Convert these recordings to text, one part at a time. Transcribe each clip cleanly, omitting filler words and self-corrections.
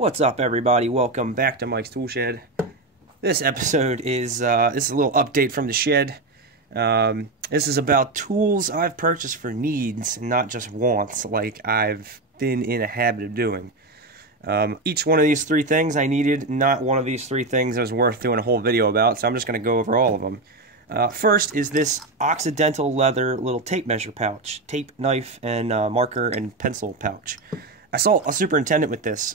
What's up, everybody? Welcome back to Mike's Tool Shed. This episode is a little update from the shed. This is about tools I've purchased for needs, not just wants, like I've been in a habit of doing. Each one of these three things I needed, not one of these three things I was worth doing a whole video about, so I'm just going to go over all of them. First is this Occidental leather little tape measure pouch, tape, knife, and marker and pencil pouch. I saw a superintendent with this.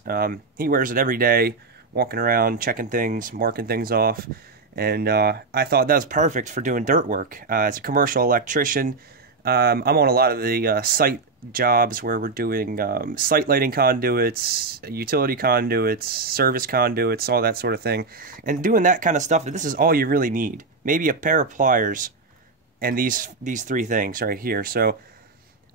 He wears it every day, walking around, checking things, marking things off, and I thought that was perfect for doing dirt work. As a commercial electrician, I'm on a lot of the site jobs where we're doing site lighting conduits, utility conduits, service conduits, all that sort of thing. And doing that kind of stuff, this is all you really need. Maybe a pair of pliers and these three things right here. So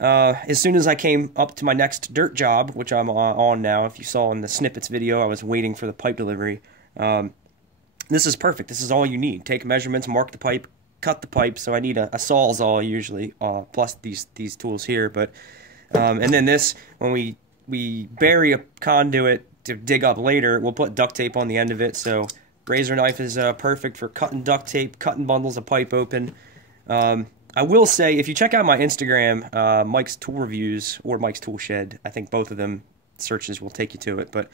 as soon as I came up to my next dirt job, which I'm on now, if you saw in the snippets video, I was waiting for the pipe delivery. This is perfect. This is all you need. Take measurements, mark the pipe, cut the pipe. So I need a sawzall usually, plus these tools here. But and then this, when we bury a conduit to dig up later, we'll put duct tape on the end of it. So razor knife is perfect for cutting duct tape, cutting bundles of pipe open. I will say, if you check out my Instagram, Mike's Tool Reviews or Mike's Tool Shed, I think both of them searches will take you to it. But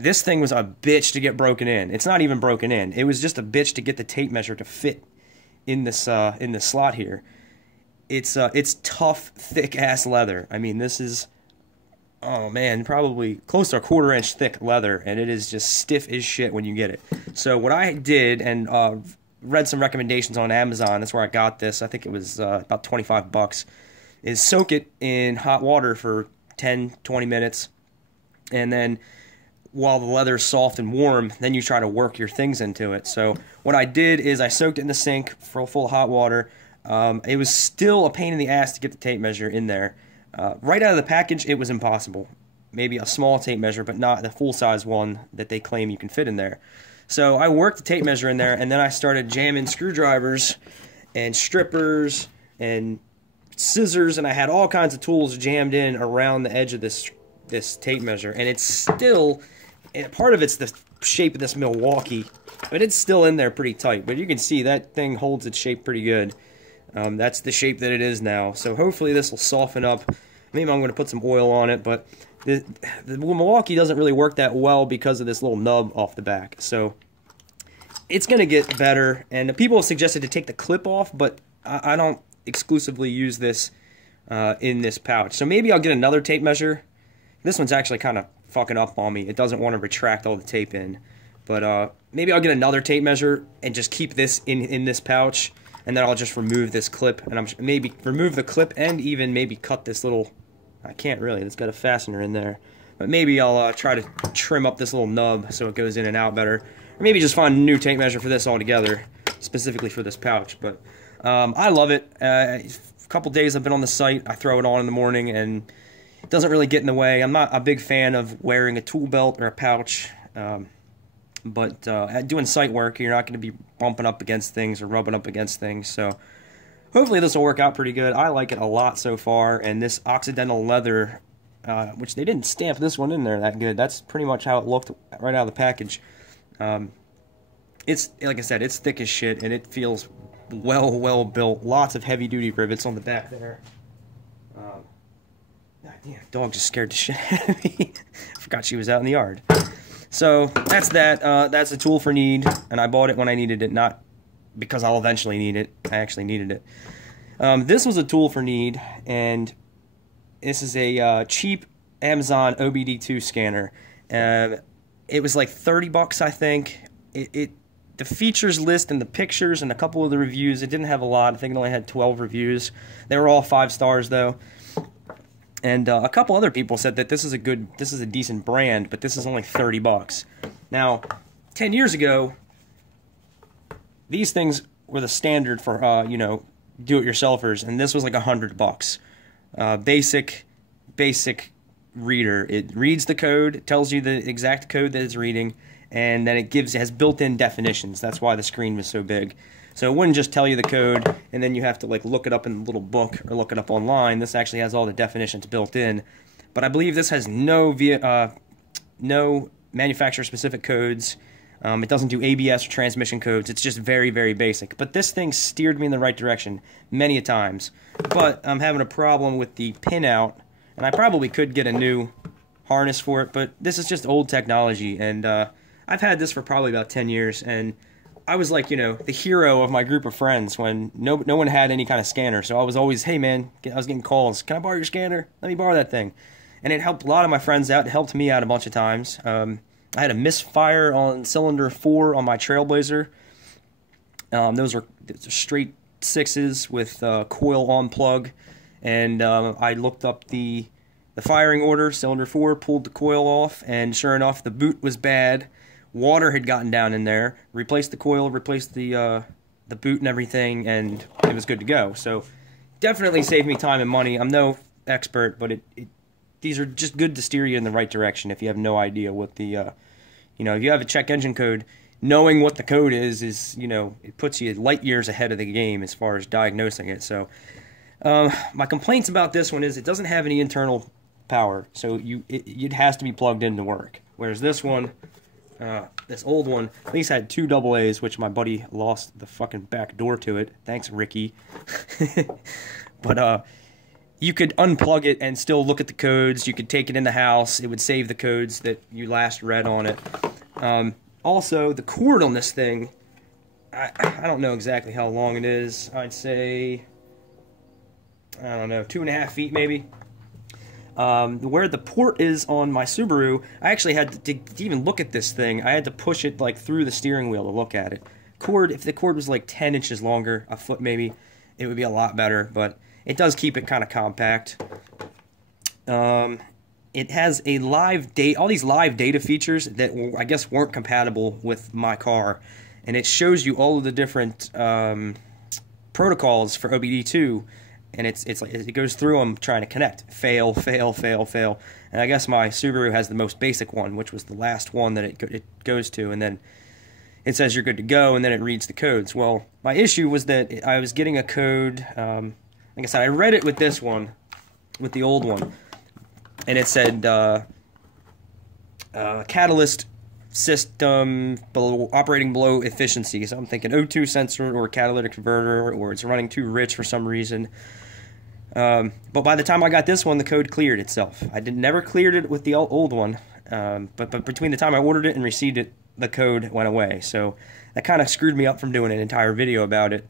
this thing was a bitch to get broken in. It's not even broken in. It was just a bitch to get the tape measure to fit in this slot here. It's tough, thick ass leather. I mean, this is, oh man, probably close to a 1/4 inch thick leather, and it is just stiff as shit when you get it. So what I did, and read some recommendations on Amazon, that's where I got this, I think it was about 25 bucks, is soak it in hot water for 10-20 minutes, and then while the leather is soft and warm, then you try to work your things into it. So what I did is I soaked it in the sink full of hot water. It was still a pain in the ass to get the tape measure in there. Right out of the package, it was impossible. Maybe a small tape measure, but not the full-size one that they claim you can fit in there. So I worked the tape measure in there, and then I started jamming screwdrivers and strippers and scissors, and I had all kinds of tools jammed in around the edge of this tape measure. And it's still, part of it's the shape of this Milwaukee, but it's still in there pretty tight. But you can see that thing holds its shape pretty good. That's the shape that it is now. So hopefully this will soften up. Maybe I'm going to put some oil on it, but the Milwaukee doesn't really work that well because of this little nub off the back. So it's going to get better. And people have suggested to take the clip off, but I don't exclusively use this in this pouch. So maybe I'll get another tape measure. This one's actually kind of fucking up on me. It doesn't want to retract all the tape in. But maybe I'll get another tape measure and just keep this in this pouch. And then I'll just remove this clip. And maybe remove the clip and even maybe cut this little... I can't really, it's got a fastener in there. But maybe I'll try to trim up this little nub so it goes in and out better. Or maybe just find a new tape measure for this altogether, specifically for this pouch. But I love it. A couple days I've been on the site, I throw it on in the morning and it doesn't really get in the way. I'm not a big fan of wearing a tool belt or a pouch. But doing site work, you're not going to be bumping up against things or rubbing up against things. So hopefully this will work out pretty good. I like it a lot so far, and this Occidental leather, which they didn't stamp this one in there that good. That's pretty much how it looked right out of the package. It's, like I said, it's thick as shit, and it feels well built. Lots of heavy-duty rivets on the back there. Damn, dog just scared the shit out of me. I forgot she was out in the yard. So that's that. That's a tool for need, and I bought it when I needed it, not because I'll eventually need it. I actually needed it. This was a tool for need, and this is a cheap Amazon OBD2 scanner. It was like 30 bucks, I think. The features list and the pictures and a couple of the reviews, it didn't have a lot. I think it only had 12 reviews. They were all 5 stars though. And a couple other people said that this is a decent brand, but this is only 30 bucks. Now, 10 years ago, these things were the standard for, you know, do-it-yourselfers, and this was like 100 bucks. Basic reader. It reads the code, it tells you the exact code that it's reading, and then it has built-in definitions. That's why the screen was so big. So it wouldn't just tell you the code, and then you have to like look it up in a little book or look it up online. This actually has all the definitions built in. But I believe this has no no manufacturer-specific codes. It doesn't do ABS or transmission codes. It's just very, very basic. But this thing steered me in the right direction many a times. But I'm having a problem with the pinout, and I probably could get a new harness for it, but this is just old technology, and I've had this for probably about 10 years, and I was like, you know, the hero of my group of friends when no one had any kind of scanner, so I was always, hey man, I was getting calls, can I borrow your scanner? Let me borrow that thing. And it helped a lot of my friends out. It helped me out a bunch of times. I had a misfire on cylinder 4 on my Trailblazer. Those are straight 6s with coil on plug, and I looked up the firing order, cylinder 4, pulled the coil off, and sure enough, the boot was bad. Water had gotten down in there. Replaced the coil, replaced the boot and everything, and it was good to go. So definitely saved me time and money. I'm no expert, but these are just good to steer you in the right direction if you have no idea what the, you know, if you have a check engine code, knowing what the code is, you know, it puts you light years ahead of the game as far as diagnosing it. So my complaints about this one is it doesn't have any internal power, so it has to be plugged in to work. Whereas this one, this old one, at least had 2 AA's, which my buddy lost the fucking back door to it. Thanks, Ricky. But you could unplug it and still look at the codes. You could take it in the house. It would save the codes that you last read on it. Also, the cord on this thing, I don't know exactly how long it is. I'd say, I don't know, 2.5 feet maybe. Where the port is on my Subaru, I actually had to even look at this thing. I had to push it like through the steering wheel to look at it. Cord, if the cord was like 10 inches longer, a foot maybe, it would be a lot better, but it does keep it kind of compact. It has a live date, all these live data features that I guess weren't compatible with my car, and it shows you all of the different protocols for OBD2. And it's like it goes through them trying to connect. Fail, fail, fail, fail. And I guess my Subaru has the most basic one, which was the last one that it goes to. And then it says you're good to go, and then it reads the codes. Well, my issue was that I was getting a code. Like I said, I read it with this one, with the old one. And it said catalyst system operating below efficiency. So I'm thinking O2 sensor or catalytic converter, or it's running too rich for some reason. But by the time I got this one, the code cleared itself. I never cleared it with the old one, but between the time I ordered it and received it, the code went away. So that kind of screwed me up from doing an entire video about it.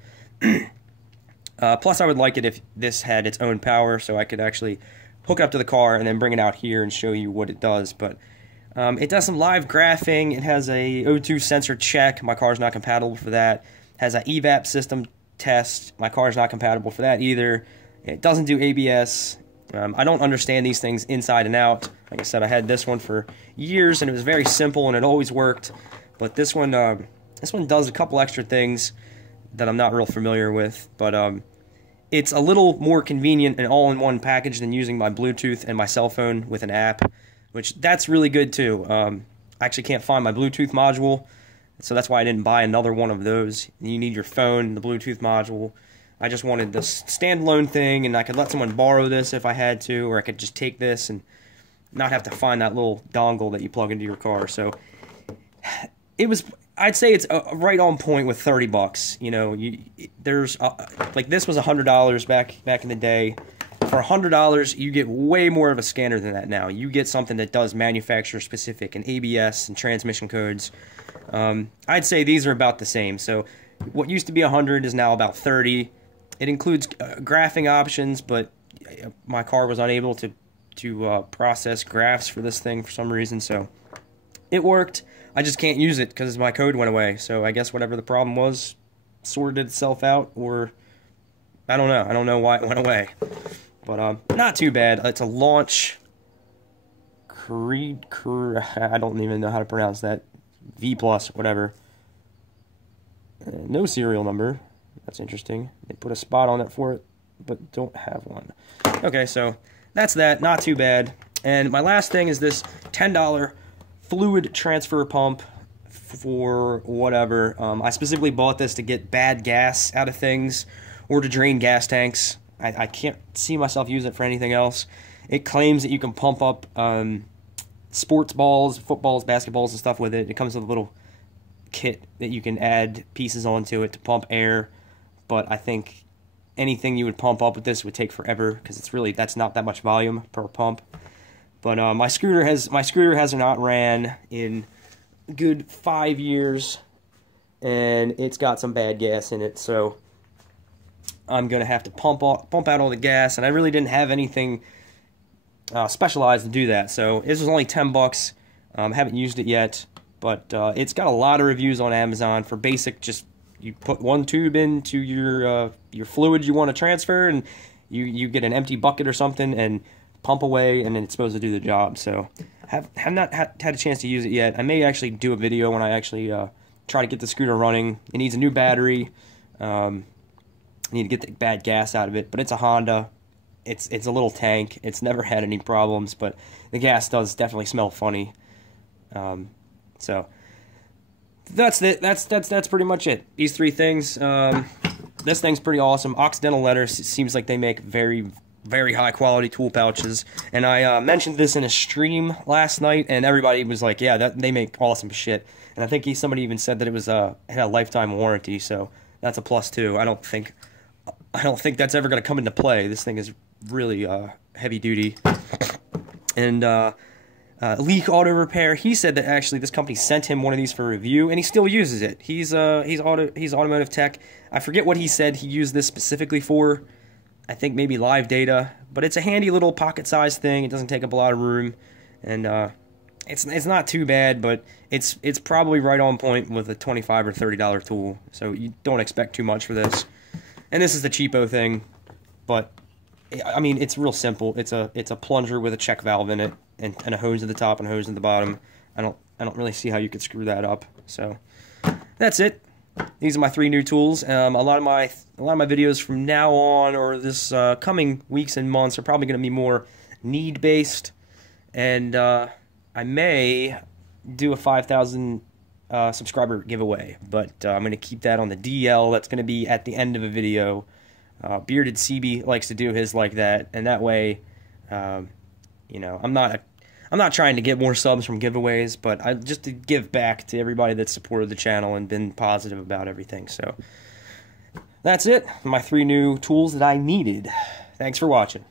Plus, I would like it if this had its own power, so I could actually hook it up to the car and then bring it out here and show you what it does. But it does some live graphing. It has a O2 sensor check. My car's not compatible for that. It has an evap system test. My car's not compatible for that either. It doesn't do ABS. I don't understand these things inside and out. Like I said, I had this one for years, and it was very simple, and it always worked. But this one does a couple extra things that I'm not real familiar with. But it's a little more convenient and all-in-one package than using my Bluetooth and my cell phone with an app, which that's really good too. I actually can't find my Bluetooth module, so that's why I didn't buy another one of those. You need your phone, the Bluetooth module. I just wanted the standalone thing, and I could let someone borrow this if I had to, or I could just take this and not have to find that little dongle that you plug into your car. So it was, I'd say it's right on point with $30. You know, there's like this was $100 back in the day. For $100, you get way more of a scanner than that now. You get something that does manufacturer-specific and ABS and transmission codes. I'd say these are about the same. So what used to be $100 is now about $30. It includes graphing options, but my car was unable to process graphs for this thing for some reason, so it worked. I just can't use it because my code went away. So I guess whatever the problem was sorted itself out, or I don't know. I don't know why it went away. But not too bad. It's a launch I don't even know how to pronounce that. V+, whatever. No serial number. That's interesting. They put a spot on it for it, but don't have one. Okay, so that's that. Not too bad. And my last thing is this $10 fluid transfer pump for whatever. I specifically bought this to get bad gas out of things or to drain gas tanks. I can't see myself using it for anything else. It claims that you can pump up sports balls, footballs, basketballs, and stuff with it. It comes with a little kit that you can add pieces onto it to pump air, but I think anything you would pump up with this would take forever because that's not that much volume per pump. But my scooter has not ran in a good 5 years, and it's got some bad gas in it, so I'm gonna have to pump out all the gas, and I really didn't have anything specialized to do that. So this was only $10. Haven't used it yet, but it's got a lot of reviews on Amazon for basic. Just you put one tube into your fluid you want to transfer, and you get an empty bucket or something and pump away, and then it's supposed to do the job. So have not had a chance to use it yet. I may actually do a video when I actually try to get the scooter running. It needs a new battery. I need to get the bad gas out of it, but it's a Honda. It's a little tank. It's never had any problems, but the gas does definitely smell funny. So that's it. That's pretty much it. These three things. This thing's pretty awesome. Occidental Leather seems like they make very, very high quality tool pouches. And I mentioned this in a stream last night, and everybody was like, "Yeah, they make awesome shit." And I think somebody even said that it was had a lifetime warranty, so that's a plus too. I don't think that's ever going to come into play. This thing is really heavy duty. And Leak Auto Repair, he said that actually this company sent him one of these for review, and he still uses it. He's automotive tech. I forget what he said he used this specifically for. I think maybe live data, but it's a handy little pocket-sized thing. It doesn't take up a lot of room, and it's not too bad, but it's probably right on point with a $25 or $30 tool. So you don't expect too much for this. And this is the cheapo thing, but I mean it's real simple. It's a plunger with a check valve in it, and a hose at the top and a hose at the bottom. I don't really see how you could screw that up. So that's it. These are my three new tools. A lot of my videos from now on, or this coming weeks and months, are probably going to be more need based, and I may do a 5,000 subscriber giveaway, but I'm going to keep that on the DL. That's going to be at the end of a video. Bearded CB likes to do his like that, and that way, you know, I'm not trying to get more subs from giveaways, but just to give back to everybody that's supported the channel and been positive about everything. So that's it. My three new tools that I needed. Thanks for watching.